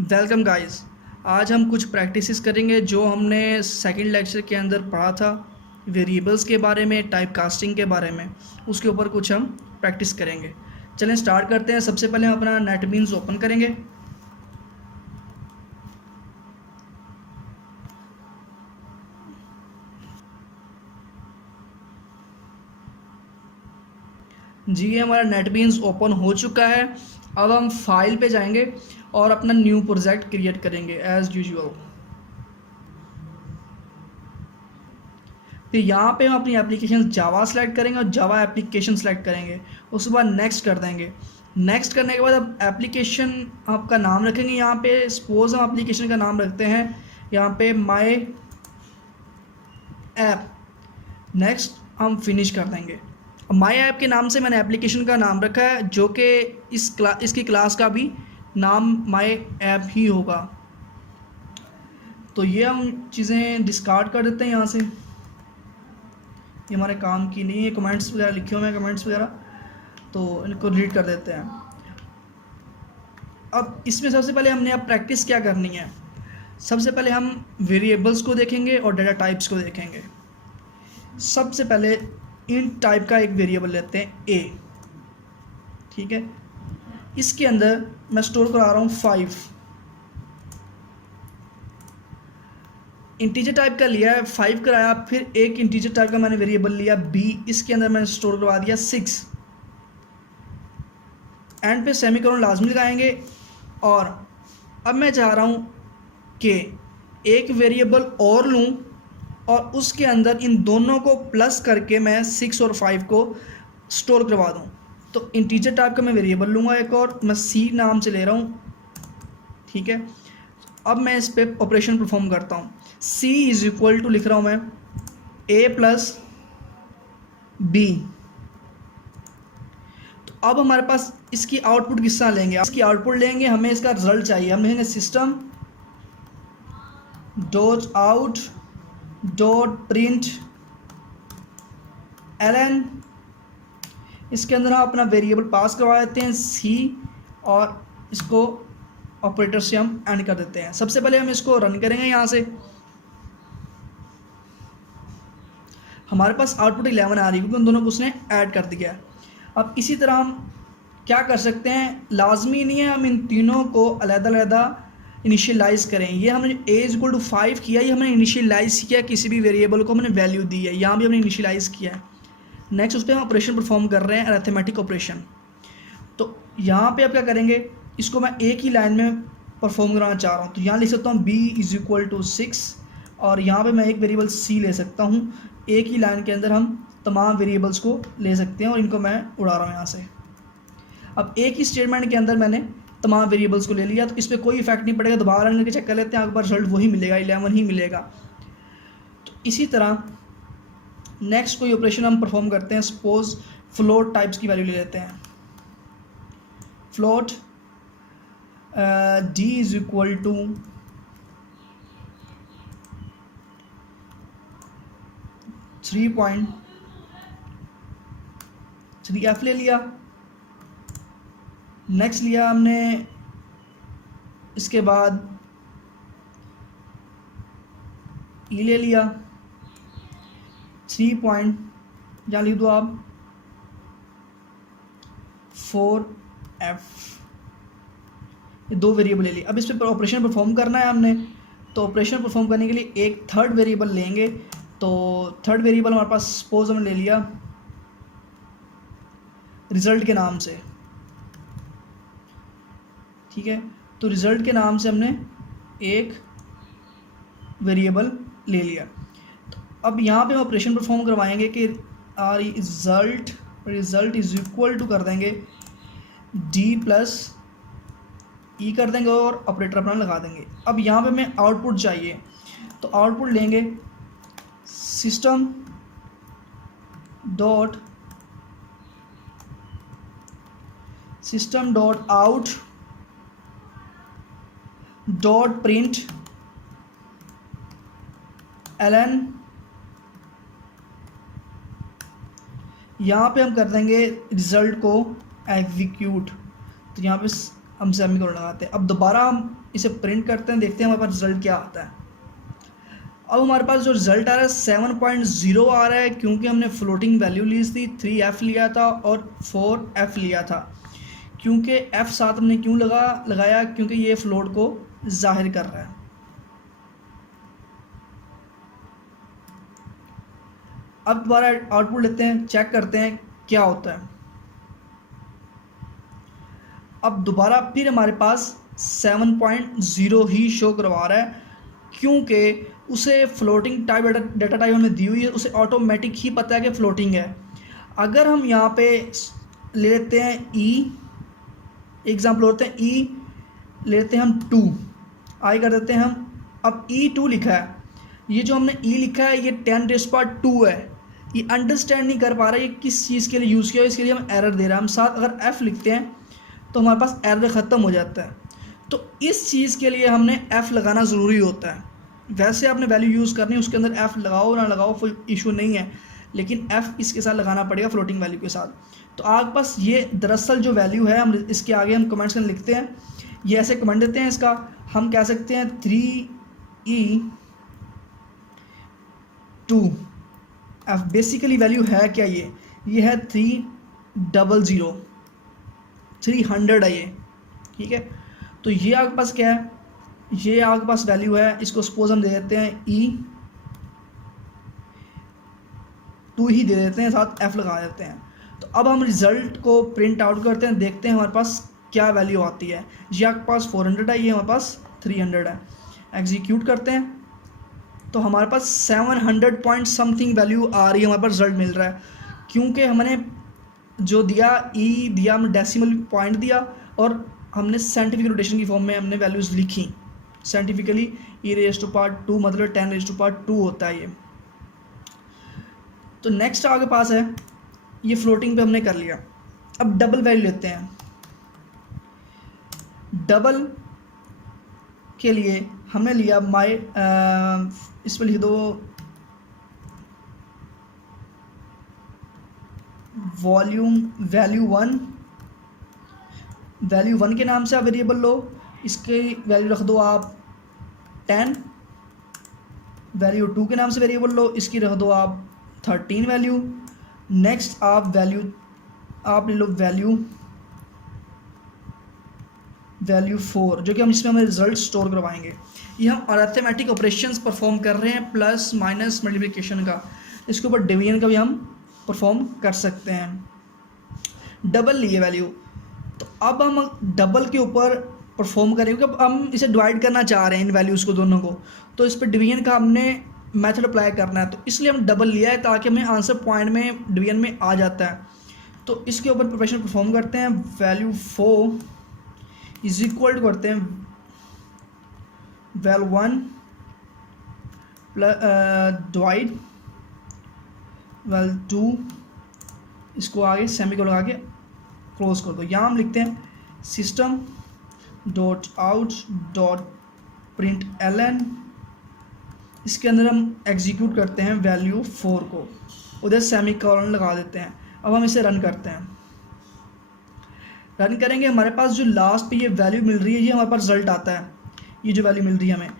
Welcome guys. आज हम कुछ प्रैक्टिसेस करेंगे जो हमने सेकंड लेक्चर के अंदर पढ़ा था। वेरिएबल्स के बारे में, टाइप कास्टिंग के बारे में, उसके ऊपर कुछ हम प्रैक्टिस करेंगे। चलें स्टार्ट करते हैं। सबसे पहले हम अपना नेटबीन्स ओपन करेंगे। जी, ये हमारा नेटबीन्स ओपन हो चुका है। अब हम फाइल पे जाएंगे और अपना न्यू प्रोजेक्ट क्रिएट करेंगे एज़ यूजुअल। फिर यहाँ पे हम अपनी एप्लीकेशन जावा सेलेक्ट करेंगे और जावा एप्लीकेशन सेलेक्ट करेंगे। उसके बाद नेक्स्ट कर देंगे। नेक्स्ट करने के बाद अब एप्लीकेशन आपका नाम रखेंगे। यहाँ पे सपोज हम एप्लीकेशन का नाम रखते हैं यहाँ पे माई ऐप। नेक्स्ट हम फिनिश कर देंगे। माई ऐप के नाम से मैंने एप्लीकेशन का नाम रखा है, जो कि इसकी क्लास का भी नाम माई ऐप ही होगा। तो ये हम चीज़ें डिस्कार्ड कर देते हैं यहाँ से। ये हमारे काम की नहीं है। कमेंट्स वगैरह लिखे हुए हैं, कमेंट्स वगैरह, तो इनको डिलीट कर देते हैं। अब इसमें सबसे पहले हमने अब प्रैक्टिस क्या करनी है। सबसे पहले हम वेरिएबल्स को देखेंगे और डेटा टाइप्स को देखेंगे। सबसे पहले इंट टाइप का एक वेरिएबल लेते हैं ए, ठीक है। इसके अंदर मैं स्टोर करा रहा हूँ 5। इंटीजर टाइप का लिया है, 5 कराया। फिर एक इंटीजर टाइप का मैंने वेरिएबल लिया बी, इसके अंदर मैंने स्टोर करवा दिया 6। एंड पे सेमीकोलन लाजमी लगाएंगे। और अब मैं चाह रहा हूँ कि एक वेरिएबल और लूँ और उसके अंदर इन दोनों को प्लस करके मैं 6 और 5 को स्टोर करवा दूँ। तो इंटीजर टाइप का मैं वेरिएबल लूँगा एक और, मैं सी नाम से ले रहा हूँ, ठीक है। अब मैं इस पर ऑपरेशन परफॉर्म करता हूँ। सी इज़ इक्वल टू लिख रहा हूँ मैं ए प्लस बी। तो अब हमारे पास इसकी आउटपुट किस तरह लेंगे। इसकी आउटपुट लेंगे, हमें इसका रिजल्ट चाहिए। हम लेंगे system dot out dot println. इसके अंदर हम अपना वेरिएबल पास करवा देते हैं सी, और इसको ऑपरेटर से हम एंड कर देते हैं। सबसे पहले हम इसको रन करेंगे। यहाँ से हमारे पास आउटपुट 11 आ रही है क्योंकि उन दोनों को उसने ऐड कर दिया। अब इसी तरह हम क्या कर सकते हैं, लाजमी नहीं है हम इन तीनों को अलग-अलग इनिशियलाइज़ करें। ये हमने a इक्वल टू 5 किया, ये हमने इनिशियलाइज़ किया, किसी भी वेरिएबल को हमने वैल्यू दी है, यहाँ भी हमने इनिशियलाइज़ किया है। नेक्स्ट उस पर हम ऑपरेशन परफॉर्म कर रहे हैं, अरिथमेटिक ऑपरेशन। तो यहाँ पे अब क्या करेंगे, इसको मैं एक ही लाइन में परफॉर्म कराना चाह रहा हूँ। तो यहाँ लिख सकता हूँ b इज़ इक्वल टू 6, और यहाँ पे मैं एक वेरिएबल c ले सकता हूँ। एक ही लाइन के अंदर हम तमाम वेरिएबल्स को ले सकते हैं और इनको मैं उड़ा रहा हूँ यहाँ से। अब एक ही स्टेटमेंट के अंदर मैंने तमाम वेरिएबल्स को ले लिया, तो इस पर कोई इफेक्ट नहीं पड़ेगा। दोबारा रन करके चेक कर लेते हैं, आपके पास रिजल्ट वही मिलेगा, 11 ही मिलेगा। तो इसी तरह नेक्स्ट कोई ऑपरेशन हम परफॉर्म करते हैं। सपोज फ्लोट टाइप्स की वैल्यू ले लेते हैं। Float d is equal to 3.3f ले लिया। नेक्स्ट लिया हमने, इसके बाद ई ले लिया 3 पॉइंट, यहाँ लिख दो आप 4f। ये दो वेरिएबल ले लिए। अब इस पर ऑपरेशन परफॉर्म करना है हमने, तो ऑपरेशन परफॉर्म करने के लिए एक थर्ड वेरिएबल लेंगे। तो थर्ड वेरिएबल हमारे पास सपोज हमने ले लिया रिज़ल्ट के नाम से, ठीक है। तो रिज़ल्ट के नाम से हमने एक वेरिएबल ले लिया। तो अब यहाँ पे हम ऑपरेशन परफॉर्म करवाएंगे कि रिज़ल्ट इज़ इक्वल टू कर देंगे d प्लस ई कर देंगे और ऑपरेटर अपना लगा देंगे। अब यहाँ पे हमें आउटपुट चाहिए, तो आउटपुट लेंगे system dot out dot println. यहाँ पे हम कर देंगे रिज़ल्ट को एग्जीक्यूट। तो यहाँ पे हम सेमीकोलन लगाते हैं। अब दोबारा हम इसे प्रिंट करते हैं, देखते हैं हमारे पास रिजल्ट क्या आता है। अब हमारे पास जो रिज़ल्ट आ रहा है 7.0 आ रहा है, क्योंकि हमने फ्लोटिंग वैल्यू ली थी, 3f लिया था और 4f लिया था। क्योंकि f साथ हमने क्यों लगाया, क्योंकि ये फ्लोट को जाहिर कर रहा है। अब दोबारा आउटपुट लेते हैं, चेक करते हैं क्या होता है। अब दोबारा फिर हमारे पास 7.0 ही शो करवा रहा है, क्योंकि उसे फ्लोटिंग टाइप डाटा टाइप हमें दी हुई है, उसे ऑटोमेटिक ही पता है कि फ्लोटिंग है। अगर हम यहाँ पे ले लेते हैं एग्जाम्पल होते हैं ले लेते हैं हम 2 आई कर देते हैं हम। अब E2 लिखा है, ये जो हमने लिखा है ये 10⁻² है। ये अंडरस्टैंड नहीं कर पा रहा है ये किस चीज़ के लिए यूज़ किया है, इसके लिए हम एरर दे रहा है। हम साथ अगर f लिखते हैं तो हमारे पास एरर ख़त्म हो जाता है। तो इस चीज़ के लिए हमने f लगाना ज़रूरी होता है। वैसे आपने वैल्यू यूज़ करनी है, उसके अंदर f लगाओ ना लगाओ कोई इशू नहीं है, लेकिन f इसके साथ लगाना पड़ेगा, फ्लोटिंग वैल्यू के साथ। तो आपके पास ये दरअसल जो वैल्यू है, हम इसके आगे हम कमेंट्स में लिखते हैं, ये ऐसे कमेंट देते हैं इसका, हम कह सकते हैं 3E2 f बेसिकली वैल्यू है क्या, ये है 300 है ये, ठीक है। तो ये आपके पास क्या है, ये आपके पास वैल्यू है, इसको सपोज हम दे देते हैं E2 ही दे देते हैं, साथ f लगा देते हैं। तो अब हम रिज़ल्ट को प्रिंट आउट करते हैं, देखते हैं हमारे पास क्या वैल्यू आती है। ये आपके पास 400 है, ये हमारे पास 300 है। एग्जीक्यूट करते हैं तो हमारे पास 700 पॉइंट समथिंग वैल्यू आ रही है, हमारे पास रिजल्ट मिल रहा है। क्योंकि हमने जो दिया दिया, हमने डेसिमल पॉइंट दिया और हमने साइंटिफिक नोटेशन की फॉर्म में हमने वैल्यूज़ लिखी साइंटिफिकली। e⁻², मतलब 10⁻² होता है ये। तो नेक्स्ट आगे पास है, ये फ्लोटिंग पे हमने कर लिया। अब डबल वैल्यू लेते हैं। डबल के लिए हमने लिया इस पर लिख दो वैल्यू वन के नाम से आप वेरिएबल लो, इसकी वैल्यू रख दो आप 10। वैल्यू 2 के नाम से वेरिएबल लो, इसकी रख दो आप 13 वैल्यू। नेक्स्ट आप ले लो वैल्यू 4, जो कि हम इसमें हमें रिजल्ट स्टोर करवाएंगे। ये हम अरिथमेटिक ऑपरेशंस परफॉर्म कर रहे हैं, प्लस माइनस मल्टीप्लिकेशन का, इसके ऊपर डिवीजन का भी हम परफॉर्म कर सकते हैं। डबल लिए वैल्यू, तो अब हम डबल के ऊपर परफॉर्म करेंगे, क्योंकि हम इसे डिवाइड करना चाह रहे हैं इन वैल्यूज़ को दोनों को, तो इस पर डिवीजन का हमने मेथड अप्लाई करना है। तो इसलिए हम डबल लिया है, ताकि हमें आंसर पॉइंट में डिवीजन में आ जाता है। तो इसके ऊपर प्रिपरेशन परफॉर्म करते हैं। वैल्यू 4 इज इक्वल टू करते हैं वैल्यू 1 प्लस डिवाइड वैल्यू 2, इसको आगे सेमीकोलन लगा के क्लोज कर दो। यहाँ हम लिखते हैं system.out.println, इसके अंदर हम एग्जीक्यूट करते हैं वैल्यू 4 को, उधर सेमीकोलन लगा देते हैं। अब हम इसे रन करते हैं। रन करेंगे, हमारे पास जो लास्ट पे ये वैल्यू मिल रही है, ये हमारे पास रिजल्ट आता है, ये जो वैल्यू मिल रही है हमें।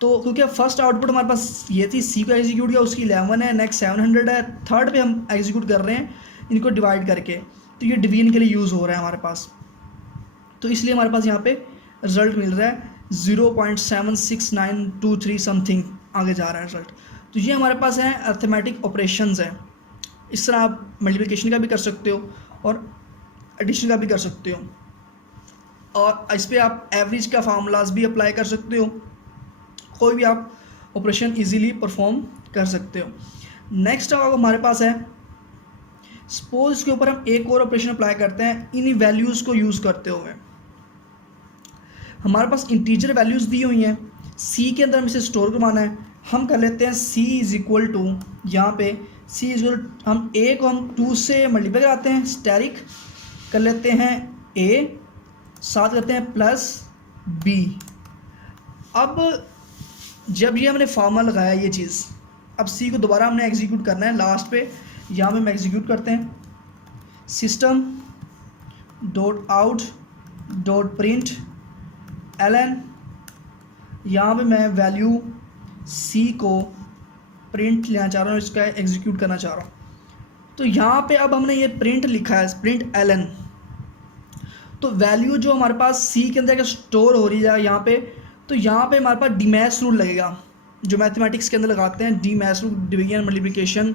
तो क्योंकि फर्स्ट आउटपुट हमारे पास ये थी, सी को एग्जीक्यूट किया, उसकी 11 है, नेक्स्ट 700 है, थर्ड पे हम एग्जीक्यूट कर रहे हैं इनको डिवाइड करके, तो ये डिवीजन के लिए यूज़ हो रहा है हमारे पास। तो इसलिए हमारे पास यहाँ पे रिजल्ट मिल रहा है 0.76923 समथिंग आगे जा रहा है रिजल्ट। तो ये हमारे पास है अरिथमेटिक ऑपरेशंस हैं। इस तरह आप मल्टीप्लिकेशन का भी कर सकते हो और एडिशन का भी कर सकते हो, और इस पर आप एवरेज का फार्मूलाज भी अप्लाई कर सकते हो, कोई भी आप ऑपरेशन इजीली परफॉर्म कर सकते हो। नेक्स्ट हमारे पास है, सपोज इसके ऊपर हम एक और ऑपरेशन अप्लाई करते हैं इन वैल्यूज़ को यूज़ करते हुए। हमारे पास इंटीजर वैल्यूज़ दी हुई हैं, सी के अंदर हम इसे स्टोर करवाना है। हम कर लेते हैं सी इज़ इक्वल टू, यहाँ पे सी इज इक्वल, हम ए को हम 2 से मल्टीप्लाई कराते हैं, स्टैरिक कर लेते हैं ए, साथ करते हैं प्लस बी। अब जब ये हमने फार्मूला लगाया ये चीज़, अब सी को दोबारा हमने एग्जीक्यूट करना है लास्ट पे। यहाँ पे हम एग्जीक्यूट करते हैं system.out डॉट प्रिंट ln, यहाँ पे मैं वैल्यू c को प्रिंट लेना चाह रहा हूँ, इसका एग्जीक्यूट करना चाह रहा हूँ। तो यहाँ पे अब हमने ये प्रिंट लिखा है प्रिंट ln, तो वैल्यू जो हमारे पास c के अंदर का स्टोर हो रही है यहाँ पे, तो यहाँ पे हमारे पास डीमैथ्स रूल लगेगा जो मैथमेटिक्स के अंदर लगाते हैं, डीमैथ्स रूल, डिवीजन, मल्टीप्लिकेशन,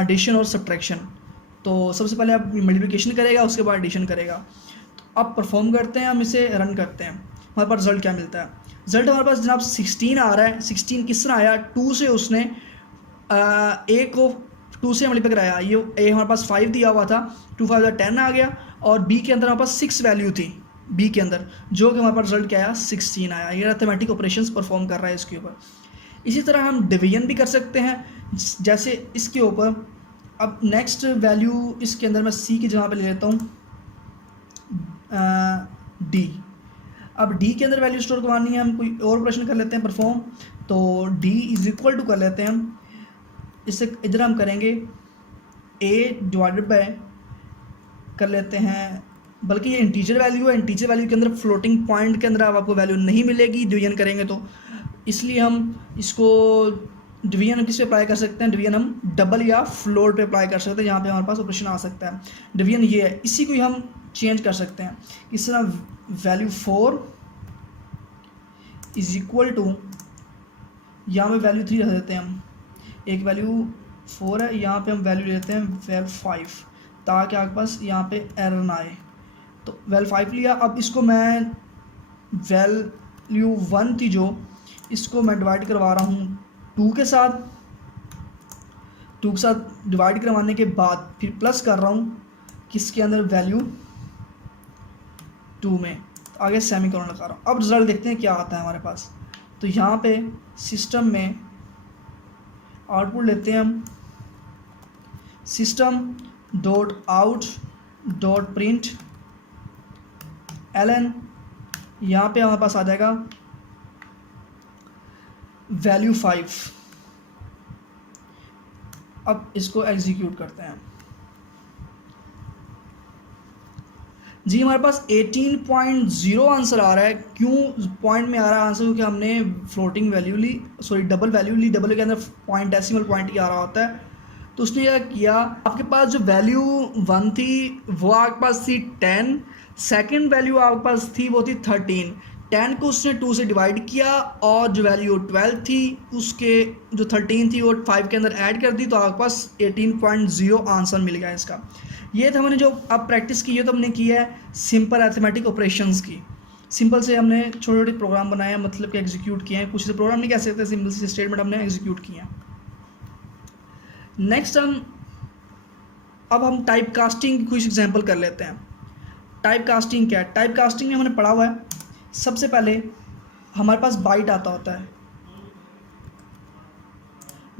एडिशन और सब्ट्रैक्शन। तो सबसे पहले आप मल्टीप्लिकेशन करेगा, उसके बाद एडिशन करेगा। तो अब परफॉर्म करते हैं, हम इसे रन करते हैं, हमारे पास रिजल्ट क्या मिलता है। रिजल्ट हमारे पास जनाब 16 आ रहा है। 16 किस तरह आया, 2 से उसने a को 2 से मल्टीप्लाई कराया, ये a हमारे पास 5 दिया हुआ था, 2 5 10 आ गया, और b के अंदर हमारे पास 6 वैल्यू थी b के अंदर, जो कि हमारे पास रिजल्ट क्या आया 16 आया। ये अर्थमेटिक ऑपरेशंस परफॉर्म कर रहा है इसके ऊपर। इसी तरह हम डिवीजन भी कर सकते हैं, जैसे इसके ऊपर। अब नेक्स्ट वैल्यू इसके अंदर मैं c की जगह पे ले लेता हूँ d। अब d के अंदर वैल्यू स्टोर करवानी है, हम कोई और ऑपरेशन कर लेते हैं परफॉर्म। तो d इज इक्वल टू कर लेते हैं हम, इससे इधर हम करेंगे a डिवाइडेड बाय कर लेते हैं, बल्कि ये इंटीजर वैल्यू है, इंटीजर वैल्यू के अंदर फ्लोटिंग पॉइंट के अंदर अब आपको वैल्यू नहीं मिलेगी डिवीजन करेंगे तो, इसलिए हम इसको डिवीजन किस पे अप्लाई कर सकते हैं, डिवीजन हम डबल या फ्लोट पे अप्लाई कर सकते हैं, जहाँ पे हमारे पास ऑपरेशन आ सकता है। डिवीजन ये है, इसी को ही हम चेंज कर सकते हैं। इस तरह वैल्यू 4 इज इक्वल टू, यहाँ पे वैल्यू 3 रख देते हैं हम, एक वैल्यू 4 है, यहाँ पे हम वैल्यू लेते हैं वैल्यू 5, ताकि आपके पास यहाँ पे एरर ना आए। तो वैल्यू 5 लिया। अब इसको मैं वैल्यू 1 थी जो, इसको मैं डिवाइड करवा रहा हूँ 2 के साथ, 2 के साथ डिवाइड करवाने के बाद फिर प्लस कर रहा हूँ किसके अंदर, वैल्यू 2 में, तो आगे सेमीकोलन लगा रहा हूँ। अब रिजल्ट देखते हैं क्या आता है हमारे पास। तो यहाँ पे सिस्टम में आउटपुट लेते हैं हम, system dot out dot print ln, यहाँ पे हमारे पास आ जाएगा वैल्यू 5। अब इसको एग्जीक्यूट करते हैं जी, हमारे पास 18.0 आंसर आ रहा है। क्यों पॉइंट में आ रहा है आंसर, क्योंकि हमने फ्लोटिंग वैल्यू ली, सॉरी डबल वैल्यू ली, डबल के अंदर पॉइंट डेसिमल पॉइंट ही आ रहा होता है। तो उसने क्या किया, आपके पास जो वैल्यू 1 थी वो आपके पास थी 10, सेकंड वैल्यू आपके पास थी वो थी 13, 10 को उसने 2 से डिवाइड किया, और जो वैल्यू 12 थी उसके जो 13 थी वो 5 के अंदर ऐड कर दी, तो आपके पास 18.0 आंसर मिल गया इसका। ये था हमने जो अब प्रैक्टिस की है, तो हमने की है सिंपल अरिथमेटिक ऑपरेशंस की। सिंपल से हमने छोटे छोटे प्रोग्राम बनाए, मतलब कि एग्जीक्यूट किए हैं, कुछ से प्रोग्राम नहीं कह सकते, सिंपल से स्टेटमेंट हमने एग्जीक्यूट किए हैं। नेक्स्ट अब हम टाइप कास्टिंग की कुछ एग्जांपल कर लेते हैं। टाइप कास्टिंग क्या है, टाइप कास्टिंग में हमने पढ़ा हुआ है, सबसे पहले हमारे पास बाइट आता होता है,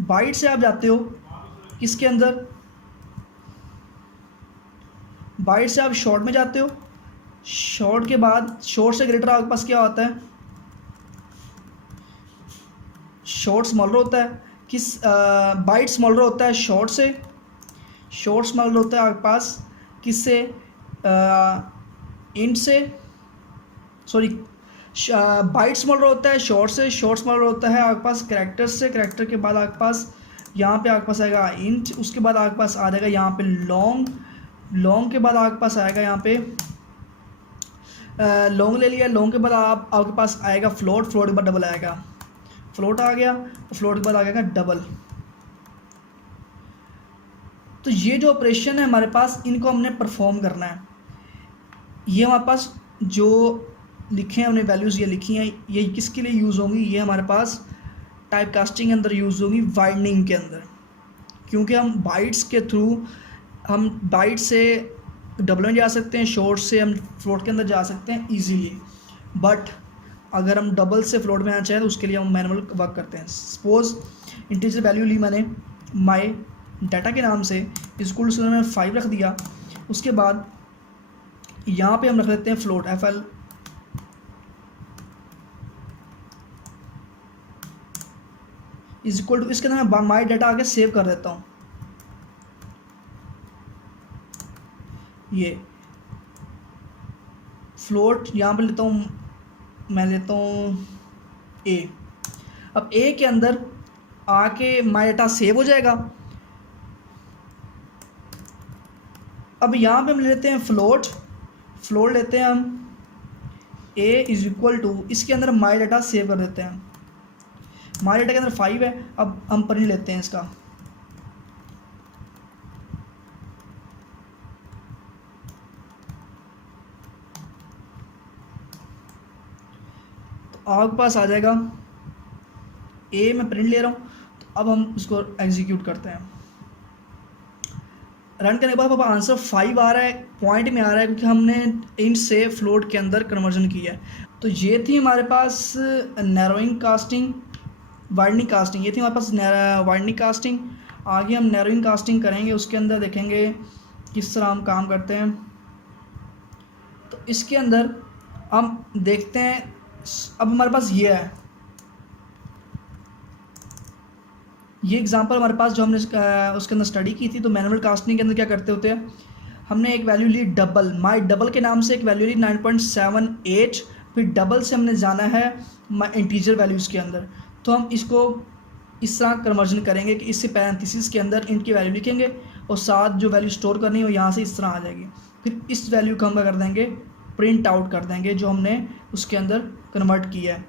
बाइट से आप जाते हो किसके अंदर, बाइट से आप शॉर्ट में जाते हो, शॉर्ट के बाद शॉर्ट से ग्रेटर आपके पास क्या होता है, शॉर्ट स्मॉलर होता है, किस बाइट स्मॉलर होता है शॉर्ट से, शॉर्ट स्मॉलर होता है आपके पास किससे, इंट से, सॉरी बाइट स्मॉलर होता है शॉर्ट से, शॉर्ट स्मॉलर होता है आपके पास कैरेक्टर से, कैरेक्टर के बाद आपके पास यहाँ पे आपके पास आएगा इंट, उसके बाद आपके पास आ जाएगा यहाँ पे लॉन्ग, लॉन्ग के बाद आपके पास आएगा यहाँ पे लॉन्ग ले लिया, लॉन्ग के बाद आपके पास आएगा फ्लोट, फ्लोट के बाद डबल आएगा, फ्लोट आ गया, फ्लोट के बाद आ गया डबल। तो ये जो ऑपरेशन है हमारे पास, इनको हमने परफॉर्म करना है। ये हमारे पास जो लिखे हैं हमने वैल्यूज़ ये लिखी हैं, ये किसके लिए यूज़ होंगी, ये हमारे पास टाइप कास्टिंग के अंदर यूज़ होंगी, वाइंडिंग के अंदर, क्योंकि हम बाइट्स के थ्रू हम बाइट से डबल में जा सकते हैं, शॉर्ट से हम फ्लोट के अंदर जा सकते हैं इजीली। बट अगर हम डबल से फ्लोट में आना चाहें तो उसके लिए हम मैनुअल वर्क करते हैं। सपोज इंटीजर वैल्यू ली मैंने माई डाटा के नाम से, इसको मैंने 5 रख दिया, उसके बाद यहाँ पे हम रख लेते हैं float FL, is equal to, इसके अंदर मैं माई डाटा आगे सेव कर देता हूँ, ये फ्लोट यहाँ पर लेता हूँ, मैं लेता हूँ ए। अब ए के अंदर आके माई डाटा सेव हो जाएगा। अब यहाँ पे हम लेते हैं फ्लोट लेते हैं हम ए इज इक्वल टू, इसके अंदर माई डाटा सेव कर देते हैं। माई डाटा के अंदर 5 है। अब हम प्रिंट लेते हैं इसका, तो आपके पास आ जाएगा ए, मैं प्रिंट ले रहा हूँ। तो अब हम इसको एग्जीक्यूट करते हैं। रन करने के बाद पापा आंसर 5 आ रहा है, पॉइंट में आ रहा है, क्योंकि हमने इंट से फ्लोट के अंदर कन्वर्जन किया है। तो ये थी हमारे पास नैरोइंग कास्टिंग, वाइडनिंग कास्टिंग। ये थी हमारे पास वाइडनिंग कास्टिंग। आगे हम नैरोइंग कास्टिंग करेंगे, उसके अंदर देखेंगे किस तरह हम काम करते हैं। तो इसके अंदर हम देखते हैं, अब हमारे पास ये है, ये एग्जांपल हमारे पास जो हमने उसके अंदर स्टडी की थी। तो मैनुअल कास्टिंग के अंदर क्या करते होते हैं, हमने एक वैल्यू ली डबल, माई डबल के नाम से एक वैल्यू ली 9.78, फिर डबल से हमने जाना है माई इंटीजर वैल्यूज़ के अंदर। तो हम इसको इस तरह कन्वर्जन करेंगे कि इससे पैरेंथेसिस के अंदर इंट की वैल्यू लिखेंगे और साथ जो वैल्यू स्टोर करनी है वो यहाँ से इस तरह आ जाएगी। फिर इस वैल्यू को हम क्या कर देंगे, प्रिंट आउट कर देंगे जो हमने उसके अंदर कन्वर्ट किया है।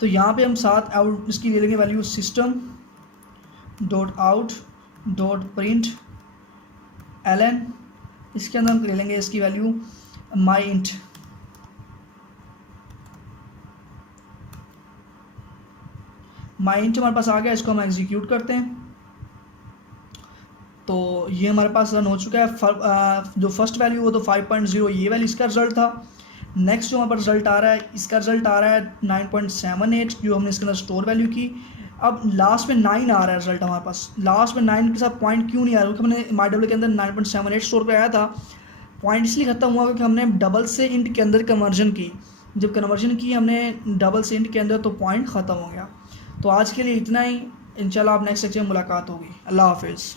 तो यहाँ पे हम साथ आउट इसकी ले लेंगे value system dot out dot println, इसके अंदर हम ले लेंगे इसकी value my int. My int हमारे पास आ गया, इसको हम एग्जीक्यूट करते हैं। तो ये हमारे पास रन हो चुका है। जो फर्स्ट वैल्यू वो तो 5.0, ये वैल्यू इसका रिजल्ट था। नेक्स्ट जो हमारे पास रिजल्ट आ रहा है, इसका रिजल्ट आ रहा है 9.78, जो हमने इसके अंदर स्टोर वैल्यू की। अब लास्ट में 9 आ रहा है रिजल्ट हमारे पास। लास्ट में 9 के साथ पॉइंट क्यों नहीं आ रहा, क्योंकि हमने माई डबल के अंदर 9.78 स्टोर कराया था। पॉइंट इसलिए ख़त्म हुआ क्योंकि हमने डबल से इंट के अंदर कन्वर्जन की। जब कन्वर्जन की हमने डबल से इंट के अंदर, तो पॉइंट ख़त्म हो गया। तो आज के लिए इतना ही। इंशाल्लाह आप नेक्स्ट लेक्चर में मुलाकात होगी। अल्लाह हाफिज़।